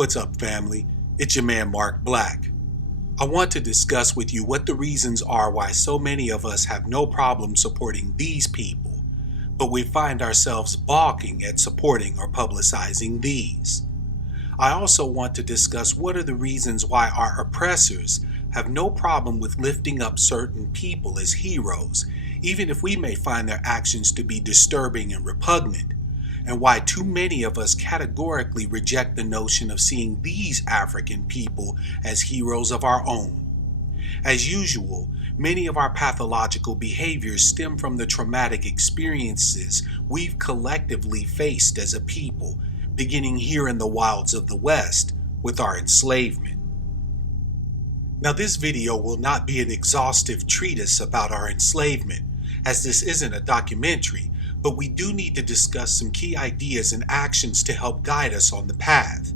What's up, family? It's your man Mark Black. I want to discuss with you what the reasons are why so many of us have no problem supporting these people, but we find ourselves balking at supporting or publicizing these. I also want to discuss what are the reasons why our oppressors have no problem with lifting up certain people as heroes, even if we may find their actions to be disturbing and repugnant, and why too many of us categorically reject the notion of seeing these African people as heroes of our own. As usual, many of our pathological behaviors stem from the traumatic experiences we've collectively faced as a people, beginning here in the wilds of the West with our enslavement. Now, this video will not be an exhaustive treatise about our enslavement, as this isn't a documentary, but we do need to discuss some key ideas and actions to help guide us on the path.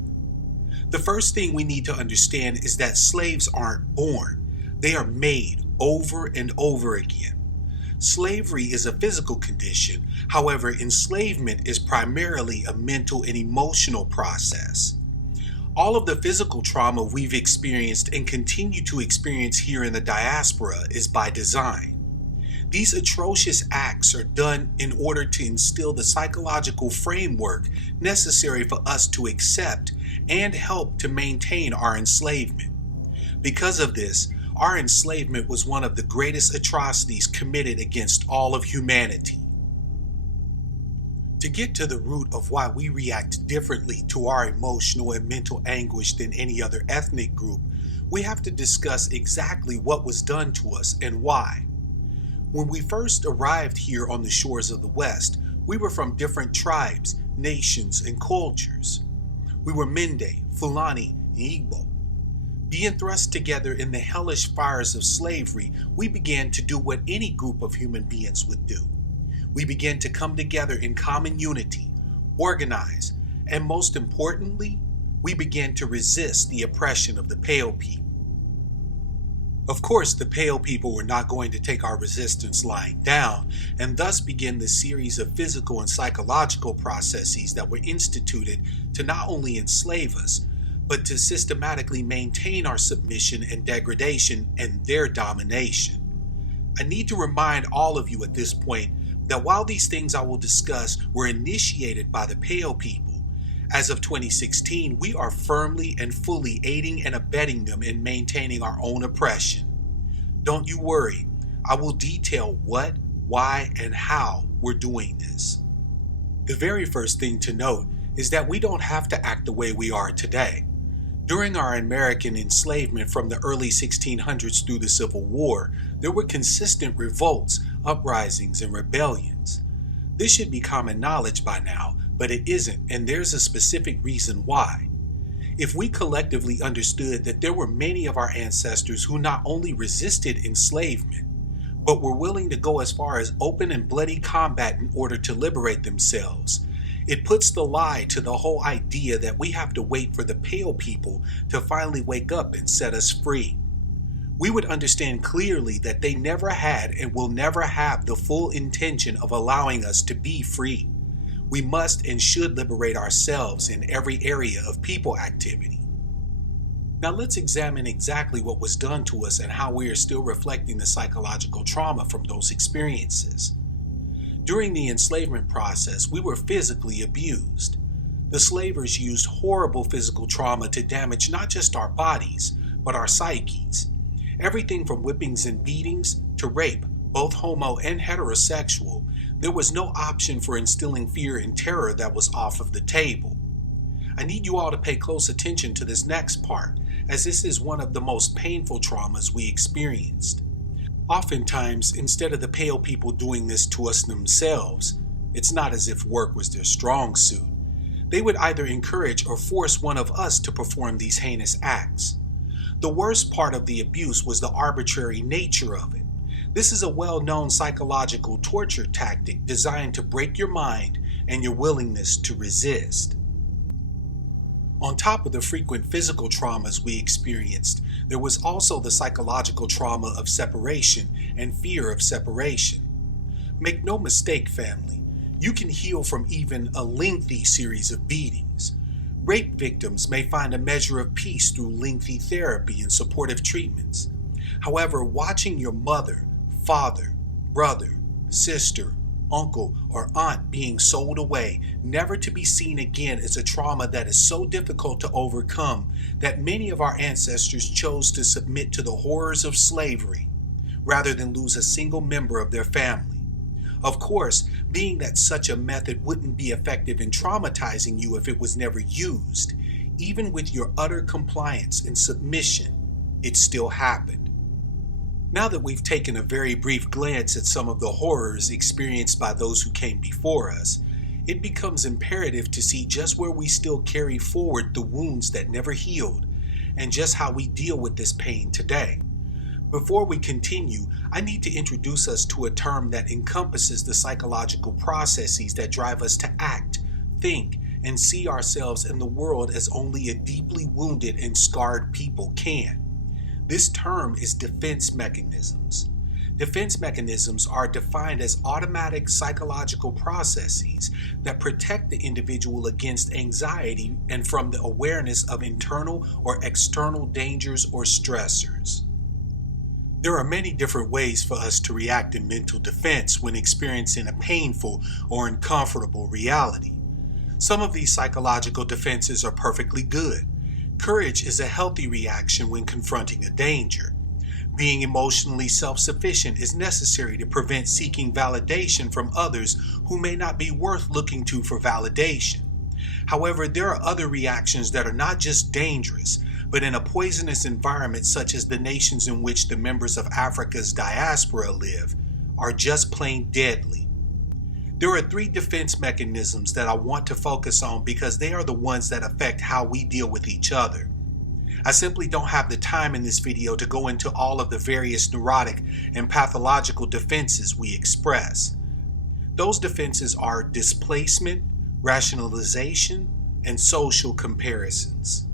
The first thing we need to understand is that slaves aren't born, they are made over and over again. Slavery is a physical condition, however, enslavement is primarily a mental and emotional process. All of the physical trauma we've experienced and continue to experience here in the diaspora is by design. These atrocious acts are done in order to instill the psychological framework necessary for us to accept and help to maintain our enslavement. Because of this, our enslavement was one of the greatest atrocities committed against all of humanity. To get to the root of why we react differently to our emotional and mental anguish than any other ethnic group, we have to discuss exactly what was done to us and why. When we first arrived here on the shores of the West, we were from different tribes, nations, and cultures. We were Mende, Fulani, and Igbo. Being thrust together in the hellish fires of slavery, we began to do what any group of human beings would do. We began to come together in common unity, organize, and most importantly, we began to resist the oppression of the Pale people. Of course, the Pale people were not going to take our resistance lying down, and thus began the series of physical and psychological processes that were instituted to not only enslave us, but to systematically maintain our submission and degradation and their domination. I need to remind all of you at this point that while these things I will discuss were initiated by the Pale people, as of 2016, we are firmly and fully aiding and abetting them in maintaining our own oppression. Don't you worry, I will detail what, why, and how we're doing this. The very first thing to note is that we don't have to act the way we are today. During our American enslavement from the early 1600s through the Civil War, there were consistent revolts, uprisings, and rebellions. This should be common knowledge by now, but it isn't, and there's a specific reason why. If we collectively understood that there were many of our ancestors who not only resisted enslavement, but were willing to go as far as open and bloody combat in order to liberate themselves, it puts the lie to the whole idea that we have to wait for the Pale people to finally wake up and set us free. We would understand clearly that they never had and will never have the full intention of allowing us to be free. We must and should liberate ourselves in every area of people activity. Now let's examine exactly what was done to us and how we are still reflecting the psychological trauma from those experiences. During the enslavement process, we were physically abused. The slavers used horrible physical trauma to damage not just our bodies, but our psyches. Everything from whippings and beatings to rape, both homo and heterosexual, there was no option for instilling fear and terror that was off of the table. I need you all to pay close attention to this next part, as this is one of the most painful traumas we experienced. Oftentimes, instead of the Pale people doing this to us themselves, it's not as if work was their strong suit. They would either encourage or force one of us to perform these heinous acts. The worst part of the abuse was the arbitrary nature of it. This is a well-known psychological torture tactic designed to break your mind and your willingness to resist. On top of the frequent physical traumas we experienced, there was also the psychological trauma of separation and fear of separation. Make no mistake, family, you can heal from even a lengthy series of beatings. Rape victims may find a measure of peace through lengthy therapy and supportive treatments. However, watching your mother, father, brother, sister, uncle, or aunt being sold away, never to be seen again, is a trauma that is so difficult to overcome that many of our ancestors chose to submit to the horrors of slavery rather than lose a single member of their family. Of course, being that such a method wouldn't be effective in traumatizing you if it was never used, even with your utter compliance and submission, it still happened. Now that we've taken a very brief glance at some of the horrors experienced by those who came before us, it becomes imperative to see just where we still carry forward the wounds that never healed, and just how we deal with this pain today. Before we continue, I need to introduce us to a term that encompasses the psychological processes that drive us to act, think, and see ourselves in the world as only a deeply wounded and scarred people can. This term is defense mechanisms. Defense mechanisms are defined as automatic psychological processes that protect the individual against anxiety and from the awareness of internal or external dangers or stressors. There are many different ways for us to react in mental defense when experiencing a painful or uncomfortable reality. Some of these psychological defenses are perfectly good. Courage is a healthy reaction when confronting a danger. Being emotionally self-sufficient is necessary to prevent seeking validation from others who may not be worth looking to for validation. However, there are other reactions that are not just dangerous, but in a poisonous environment such as the nations in which the members of Africa's diaspora live, are just plain deadly. There are 3 defense mechanisms that I want to focus on because they are the ones that affect how we deal with each other. I simply don't have the time in this video to go into all of the various neurotic and pathological defenses we express. Those defenses are displacement, rationalization, and social comparisons.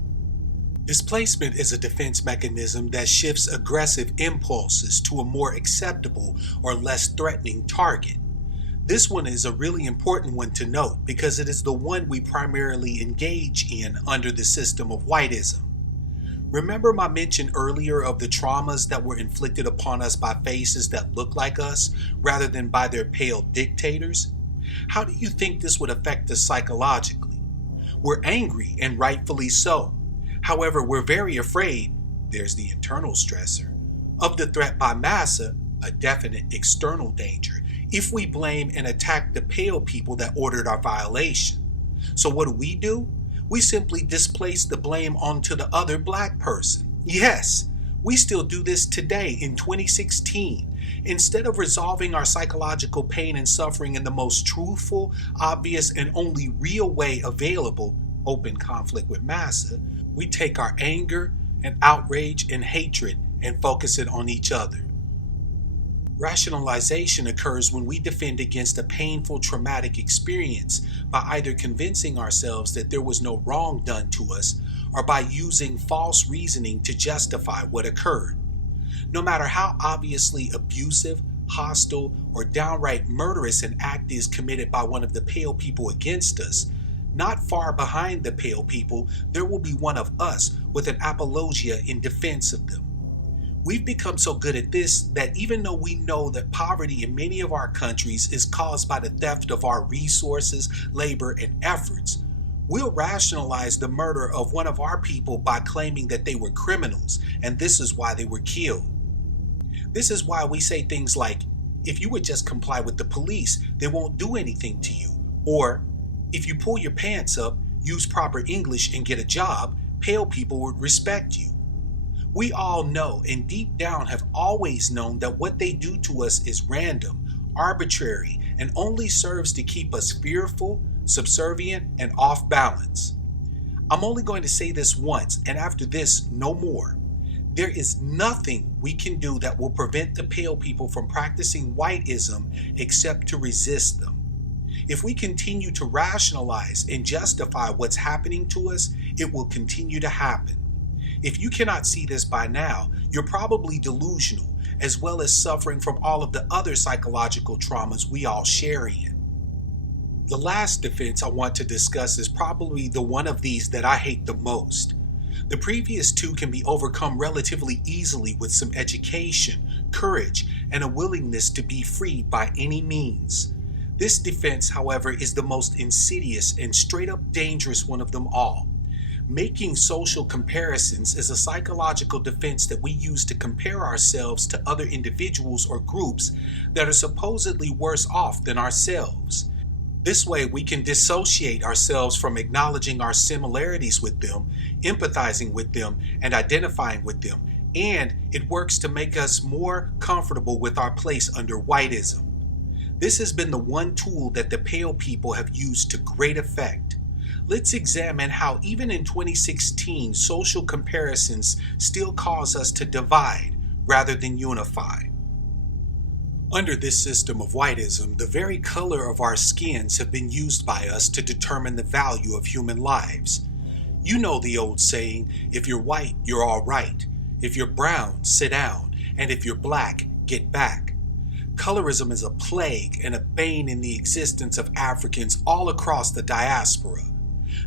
Displacement is a defense mechanism that shifts aggressive impulses to a more acceptable or less threatening target. This one is a really important one to note because it is the one we primarily engage in under the system of whiteism. Remember my mention earlier of the traumas that were inflicted upon us by faces that look like us rather than by their pale dictators? How do you think this would affect us psychologically? We're angry, and rightfully so. However, we're very afraid, there's the internal stressor, of the threat by massa, a definite external danger, if we blame and attack the pale people that ordered our violation. So what do? We simply displace the blame onto the other black person. Yes, we still do this today in 2016. Instead of resolving our psychological pain and suffering in the most truthful, obvious, and only real way available, open conflict with massa, we take our anger and outrage and hatred and focus it on each other. Rationalization occurs when we defend against a painful, traumatic experience by either convincing ourselves that there was no wrong done to us or by using false reasoning to justify what occurred. No matter how obviously abusive, hostile, or downright murderous an act is committed by one of the pale people against us, not far behind the pale people, there will be one of us with an apologia in defense of them. We've become so good at this that even though we know that poverty in many of our countries is caused by the theft of our resources, labor, and efforts, we'll rationalize the murder of one of our people by claiming that they were criminals and this is why they were killed. This is why we say things like, if you would just comply with the police, they won't do anything to you. Or, if you pull your pants up, use proper English, and get a job, pale people would respect you. We all know and deep down have always known that what they do to us is random, arbitrary, and only serves to keep us fearful, subservient, and off balance. I'm only going to say this once, and after this, no more. There is nothing we can do that will prevent the pale people from practicing whiteism except to resist them. If we continue to rationalize and justify what's happening to us, it will continue to happen. If you cannot see this by now, you're probably delusional, as well as suffering from all of the other psychological traumas we all share in. The last defense I want to discuss is probably the one of these that I hate the most. The previous two can be overcome relatively easily with some education, courage, and a willingness to be freed by any means. This defense, however, is the most insidious and straight up dangerous one of them all. Making social comparisons is a psychological defense that we use to compare ourselves to other individuals or groups that are supposedly worse off than ourselves. This way, we can dissociate ourselves from acknowledging our similarities with them, empathizing with them, and identifying with them, and it works to make us more comfortable with our place under whiteism. This has been the one tool that the pale people have used to great effect. Let's examine how even in 2016, social comparisons still cause us to divide rather than unify. Under this system of whiteism, the very color of our skins have been used by us to determine the value of human lives. You know the old saying, if you're white, you're all right. If you're brown, sit down. And if you're black, get back. Colorism is a plague and a bane in the existence of Africans all across the diaspora.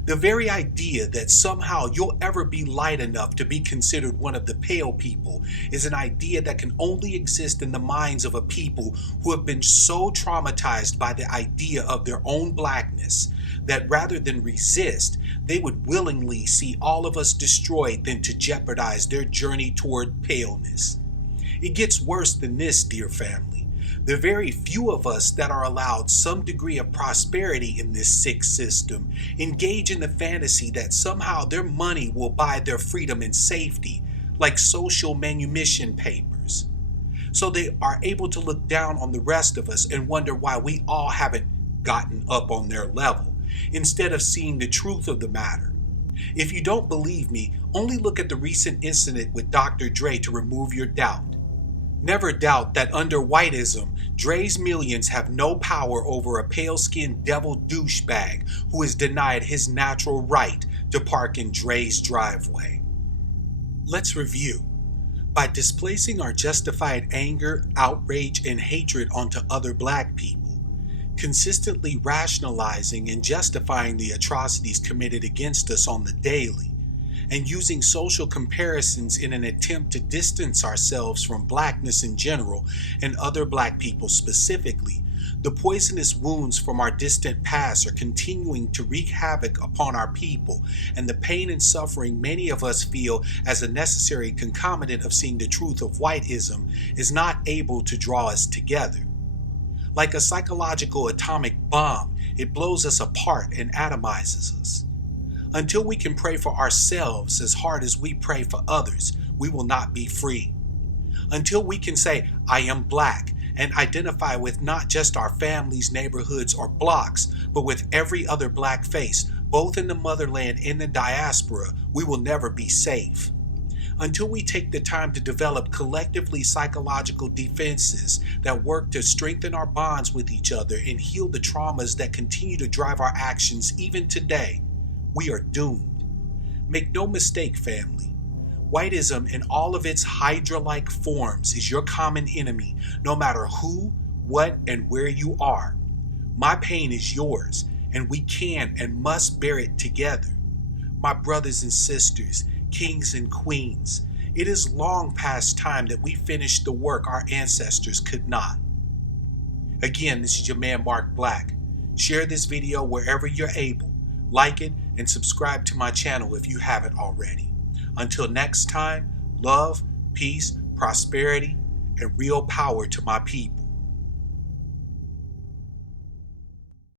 The very idea that somehow you'll ever be light enough to be considered one of the pale people is an idea that can only exist in the minds of a people who have been so traumatized by the idea of their own blackness that rather than resist, they would willingly see all of us destroyed than to jeopardize their journey toward paleness. It gets worse than this, dear family. The very few of us that are allowed some degree of prosperity in this sick system engage in the fantasy that somehow their money will buy their freedom and safety, like social manumission papers. So they are able to look down on the rest of us and wonder why we all haven't gotten up on their level, instead of seeing the truth of the matter. If you don't believe me, only look at the recent incident with Dr. Dre to remove your doubt. Never doubt that under whiteism, Dre's millions have no power over a pale-skinned devil douchebag who is denied his natural right to park in Dre's driveway. Let's review. By displacing our justified anger, outrage, and hatred onto other black people, consistently rationalizing and justifying the atrocities committed against us on the daily, and using social comparisons in an attempt to distance ourselves from blackness in general and other black people specifically, the poisonous wounds from our distant past are continuing to wreak havoc upon our people, and the pain and suffering many of us feel as a necessary concomitant of seeing the truth of whiteism is not able to draw us together. Like a psychological atomic bomb, it blows us apart and atomizes us. Until we can pray for ourselves as hard as we pray for others, we will not be free. Until we can say, I am black, and identify with not just our families, neighborhoods, or blocks, but with every other black face, both in the motherland and the diaspora, we will never be safe. Until we take the time to develop collectively psychological defenses that work to strengthen our bonds with each other and heal the traumas that continue to drive our actions even today, we are doomed. Make no mistake, family. Whiteism in all of its Hydra-like forms is your common enemy, no matter who, what, and where you are. My pain is yours, and we can and must bear it together. My brothers and sisters, kings and queens, it is long past time that we finish the work our ancestors could not. Again, this is your man Mark Black. Share this video wherever you're able. Like it and subscribe to my channel if you haven't already. Until next time, love, peace, prosperity, and real power to my people.